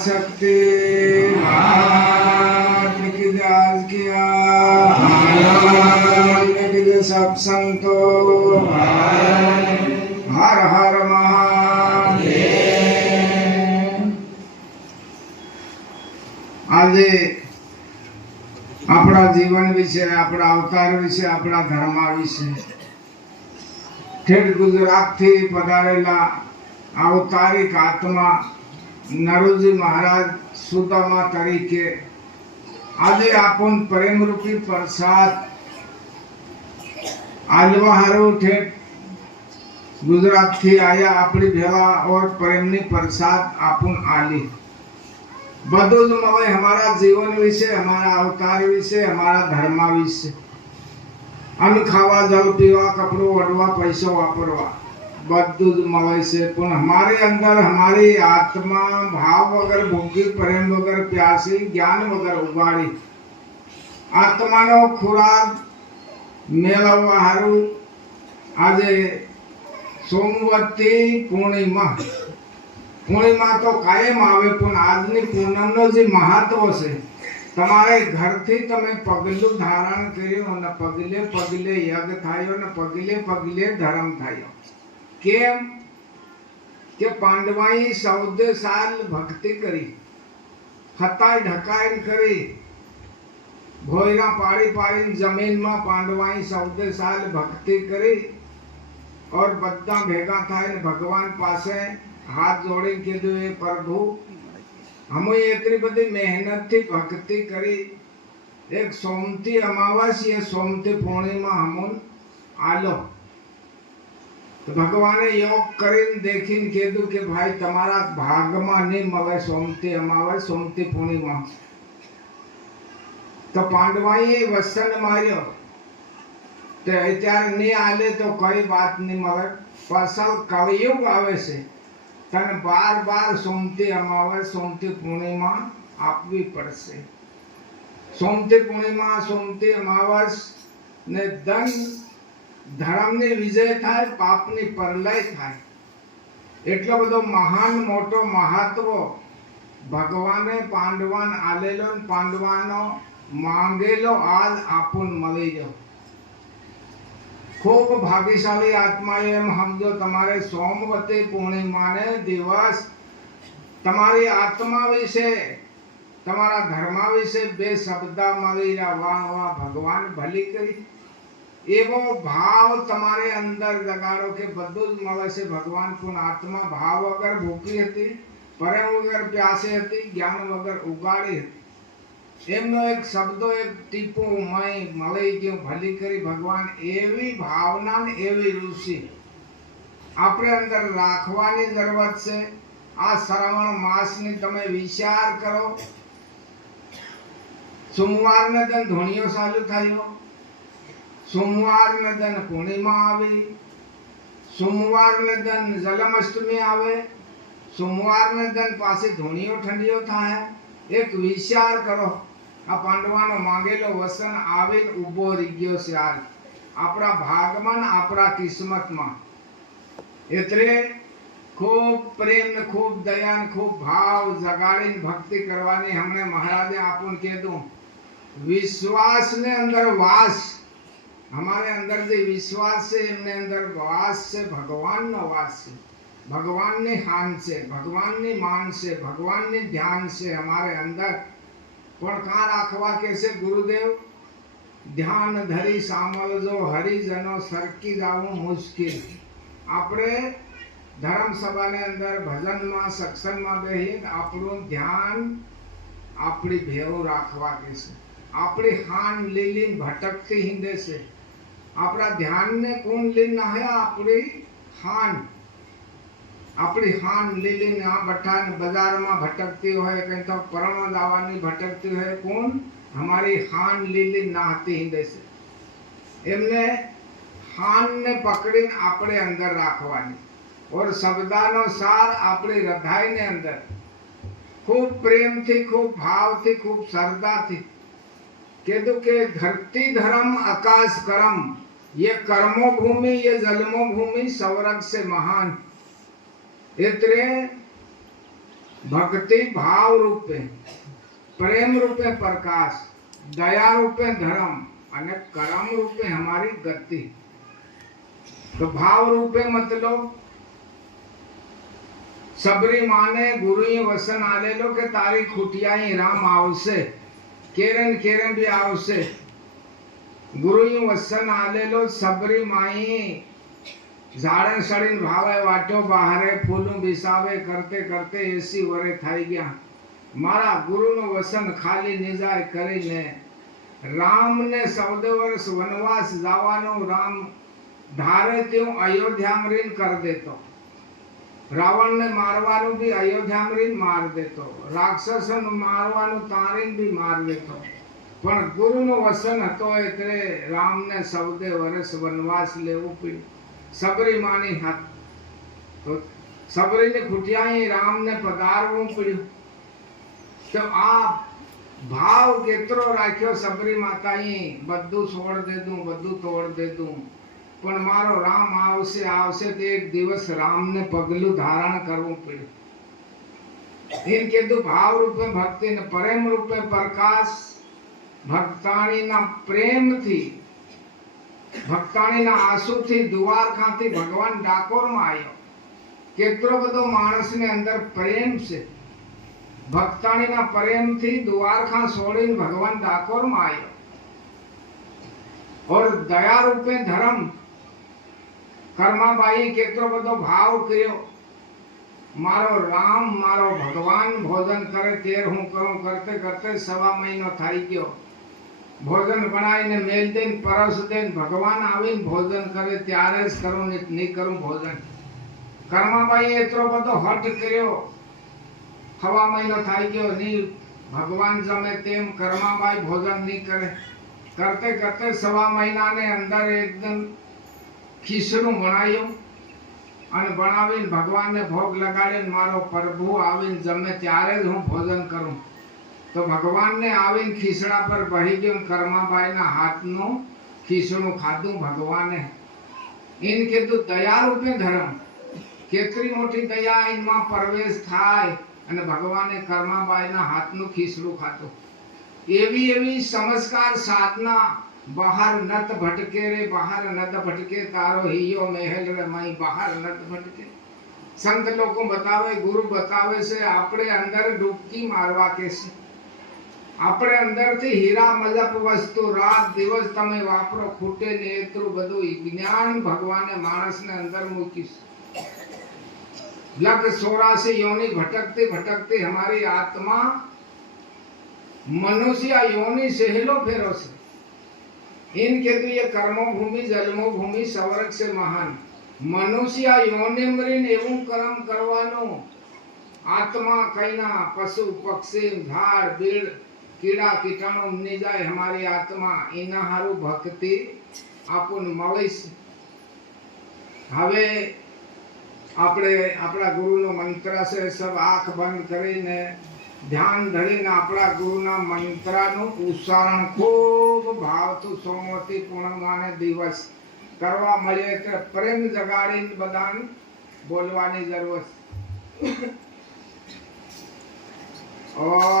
महाशक्ति की जाज किया सब संतो हर हर महादेव। આજે આપણા જીવન વિશે, આપણા અવતાર વિશે, આપણા ધર્મ વિશે ઠેઠ ગુજરાતથી પધારેલા અવતારિક આત્મા નરોજી મહારાજ સુદામા તરીકે આજે આપણ પ્રેમરૂપી પ્રસાદ આલવા હારું ઠેઠ ગુજરાતથી આયા આપણી ભેળા और प्रेमनी प्रसाद આપણ આલી બધું જ મળે हमारा जीवन विषय, हमारा अवतार विषय, हमारा धर्म विषय। अन्न खावा, जल पीवा, कपड़ो ओढ़वा, पैसो वापरवा બધું જ મળે છે, પણ हमारे अंदर हमारी आत्मा भाव वगर भोगी, प्रेम वगर प्यासी, ज्ञान वगर उगाड़ी आत्मानो खुराक મેળવવા હારું આજે સોમવતી પૂર્ણિમા તો કાયમ આવે, પણ આજની પૂનમનો જે મહત્વ છે, તમારે ઘરથી તમે પગલું ધારણ કર્યું અને પગલે પગલે યજ્ઞ થયો અને પગલે પગલે ધર્મ થયો। કેમ કે પાંડવાઈ 14 સાલ ભક્તિ કરી, હતાઈ ઢકાઈ કરી, ભોયરા પાડી પાડી जमीन में पांडवाई 14 साल भक्ति करी और बद्दा भेगा था भगवान पासे हाथ जोड़ी कीधु हे प्रभु हम एतरी बड़ी मेहनत थी भक्ति करी, एक सोमती अमावस्या सोमती पूर्णिमा हम आलो तो भगवान योग करीन देखीन कीधु के भाई तमारा भाग में नहीं मळे सोमती अमावस सोमती पूर्णिमा। तो पांडवाई वसन मार्यो तो अत्यार नहीं आले तो कोई बात नहीं, मगर फसल कलयुग आवे से तने बार बार सोमती अमावस सोमती पूर्णिमा आपवी पड़से। सोमती पूर्णिमा सोमती अमावस ने धन धर्म ने विजय थाय, पाप ने परलय थाय, एटलो बधो महान मोटो महत्व भगवाने पांडवान आलेलो, पांडवानो मांगेलो आज आपन मળી ગયો। खूब भाग्यशाली आत्मा एम समझो तमारे सोमवती पूर्णिमा ने दिवस तमारी आत्मा विશે तमारा धर्म विશે बे शब्द मળી રહ્યા। वाह वाह भगवान भली करी एवो भाव तमारे अंदर जगाड़ो के બધું જ મળે છે। भगवान पूर्ण आत्मा भाव वगर भूखी હતી, प्रेम वगर प्यासे હતી, ज्ञान वगर उगाड़ी હતી। एमनो एक शब्दो एक टीपो मई मળી ગયો भली करी भगवान एवी भावना ने एवी रुचि आपणे अंदर राखवानी जरूरत छे। आ श्रावण मास ने तमे विचार करो, सोमवार ने दिन धोणियो चालू थयो, सोमवार ने दिन पूर्णिमा आवी, सोमवार ने दिन जन्माष्टमी आवे, सोमवार ने दिन पाछी धोणियो ठंडियो थाय। एक विचार करो, आ पांडवानो मांगेलो वसन आवीन उभो रही गयो छे। आज आपरा भागमां आपरा किस्मत में एतरे खूब प्रेम ने खूब दया ने खूब भाव जगाड़ी भक्ति करवानी हमने महाराजे आपन कीधुं। विश्वास ने अंदर वास, हमारे अंदर जो विश्वास से एमने अंदर वास से भगवान नो वास से, भगवान ने हान से, भगवान ने मान से, भगवान ने ध्यान से हमारे अंदर पण कहाँ राखवा कैसे गुरुदेव। ध्यान धरी सामल जो हरिजनो सरकी जावू मुश्किल। आपणे धर्म सभा ने अंदर भजन में सत्संग में बेही आपणु ध्यान आपणी भेळो राखवा कैसे। आपणी हान लीली भटकती हिंदे से आपड़ा ध्यान ने कौन लीन है आपणी हान। आपणी हान लीली ना बठान बाजार में भटकती हो कहीं तो परण दावानी भटकती है कौन हमारी हान लीली नाहती हिंदे से। एमने हान ने पकड़ी आपणे अंदर राखवानी और शब्दानो सार आपणी हृदय ने अंदर खूब प्रेम थी, खूब भाव थी, खूब श्रद्धा थी कीधु के धरती धर्म आकाश कर्म, ये कर्मो भूमि ये जलमो भूमि स्वर्ग से महान। एतरे भक्ति भाव रूपे, प्रेम रूपे प्रकाश, दया रूपे धर्म અને कर्म रूपे हमारी गति। तो भाव रूपे मतलब सबरी माने गुरु वसन आलेलो के तारी खुटियाई राम आवसे, केरन केरन भी आवसे। गुरु वसन आलेलो सबरी माई झाड़न सड़ीन भावे वाटो बाहरे फूलू बिसावे करते करते एसी वरे थाई गया। मारा गुरु नो वसन खाली निजाय करीने राम ने 14 वर्ष वनवास जावानो राम धारे त्यों अयोध्या में कर देतो। रावण ने मारवानु भी अयोध्या में मार देतो, राक्षसन मारवानु तारीन भी मार देतो। पण गुरु नो वसन हतो एतरे राम ने 14 वर्ष वनवास लेवो पड्यो। सबरी मानी हाथ तो सबरी ने खुटियाई राम ने पधारवू पड्यो। तो आ भाव केतरो राख्यो सबरी माताई बधु छोड़ दे दूं, बधु तोड़ दे दूं, पण मारो राम आवसे आवसे तो एक दिवस राम ने पगलू धारण करवू पड्यो। इन कीधु भाव रूपे भक्ति ने प्रेम रूपे प्रकाश। भक्ताणी ना प्रेम थी, भक्ताणी ना आंसू थी द्वारकाथी भगवान डाकोर में आयो। केतरो बधो माणस ने अंदर प्रेम से भक्ताणी ना प्रेम थी द्वारका छोड़ीने भगवान डाकोर में आयो। और दया रूपे धर्म कर्माबाई केतरो बधो भाव कर्यो। मारो राम मारो भगवान भोजन करे तेर हूँ करूं करते करते 1.5 महीनो थाई गयो। भोजन बनाईने मेल देन परस देन भगवान आवीने भोजन करे त्यारे ज करूं नहीं करूं भोजन। कर्माबाई एतरो बधो हट कर्यो। 1.5 महीनो थाई गयो नहीं भगवान जमे तेम कर्माबाई भोजन नहीं करे। करते करते 1.5 महीना ने अंदर एकदम खीसड़ू बनायो અને બનાવીને ભગવાનને ભોગ લગાડીને મારો પ્રભુ આવીને જમે ત્યારે જ હું ભોજન કરું। તો ભગવાનને આવીને ખીસડા પર બહી ગયો, કર્માબાઈના હાથનું ખીસડું ખાધું ભગવાને। એને કીધું દયા રૂપે ધર્મ, કેટલી મોટી દયા એમાં પ્રવેશ થાય અને ભગવાને કર્માબાઈના હાથનું ખીસડું ખાધું। એવી એવી સંસ્કાર સાધના बाहर नत भटके रे बाहर नत भटके तारो हियो महल रे माई बाहर नत भटके। संत लोगों बतावे गुरु बतावे से आपणे अंदर डुबकी मारवा के से आपणे अंदर थी हीरा मजप वस्तु रात दिवस तमे वापरो खूटे ने एतरू बधु ज्ञान भगवाने मानस ने अंदर मूकी। लग 84 योनि भटकती भटकती हमारी आत्मा मनुष्य योनि सेहलो फेरो से। इनके तो ये कर्मो भूमि जन्मो भूमि स्वर्ग से महान। मनुष्य योनि मरीन एवं कर्म करवानो। आत्मा कईना पशु पक्षी झाड़ बीड़ कीड़ा कीटाणु नहीं जाए हमारी आत्मा इना हारू भक्ति आपुन मळीश। हवे आपणे आपड़ा गुरु नो मंत्र से सब आंख बंद करीने ध्यान धरीने आपड़ा गुरुना मंत्रानु उच्चारण खूब भावथु सोमवती पूर्णिमाने दिवस करवा मळे तो प्रेम जगाड़ीने बधाने बोलवानी जरूर। ओम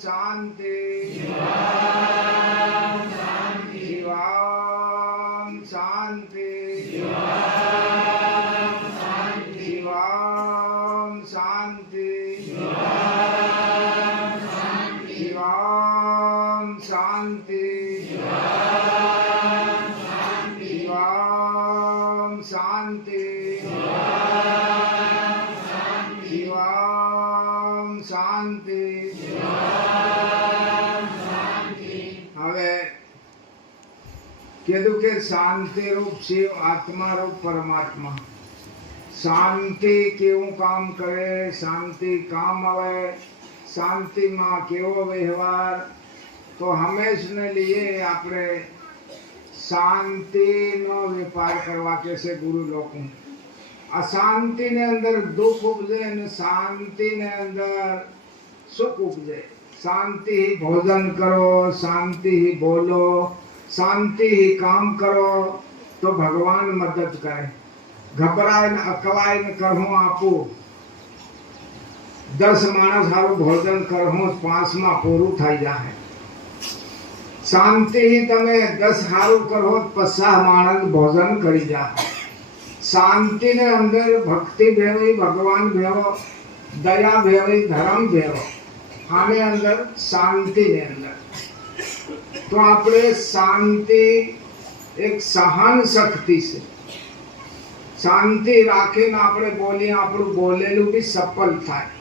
શાંતિ શિવામ શાંતિ શિવામ શાંતિ શિવામ શાંતિ શિવામ શાંતિ શિવામ શાંતિ હવે કીધું કે શાંતિ રૂપ શિવ આત્મા રૂપ પરમાત્મા શાંતિ કેવું કામ કરે શાંતિ કામ આવે શાંતિમાં કેવો વ્યવહાર તો હંમેશને લીએ આપણે શાંતિનો વેપાર કરવા કે છે ગુરુ લોકો અશાંતિને અંદર દુઃખ ઉપજે અને શાંતિને અંદર સુખ ઉપજે શાંતિ ભોજન કરો શાંતિ બોલો શાંતિ કામ કરો તો ભગવાન મદદ કરે ગભરાય ને અકવાય ને કરહું આપું 10 માણસ સારું ભોજન કરહું 5માં પૂરું થઈ જાય શાંતિ તમે 10 સારું કરો 50 માણસ ભોજન કરી જાય શાંતિ ને અંદર ભક્તિ ભેવી ભગવાન ભેવો દયા ભેવી ધર્મ ભેવો આને અંદર શાંતિ ને અંદર તો આપણે શાંતિ એક સહન શક્તિ છે શાંતિ રાખીને આપણે બોલીએ આપણું બોલેલું બી સફળ થાય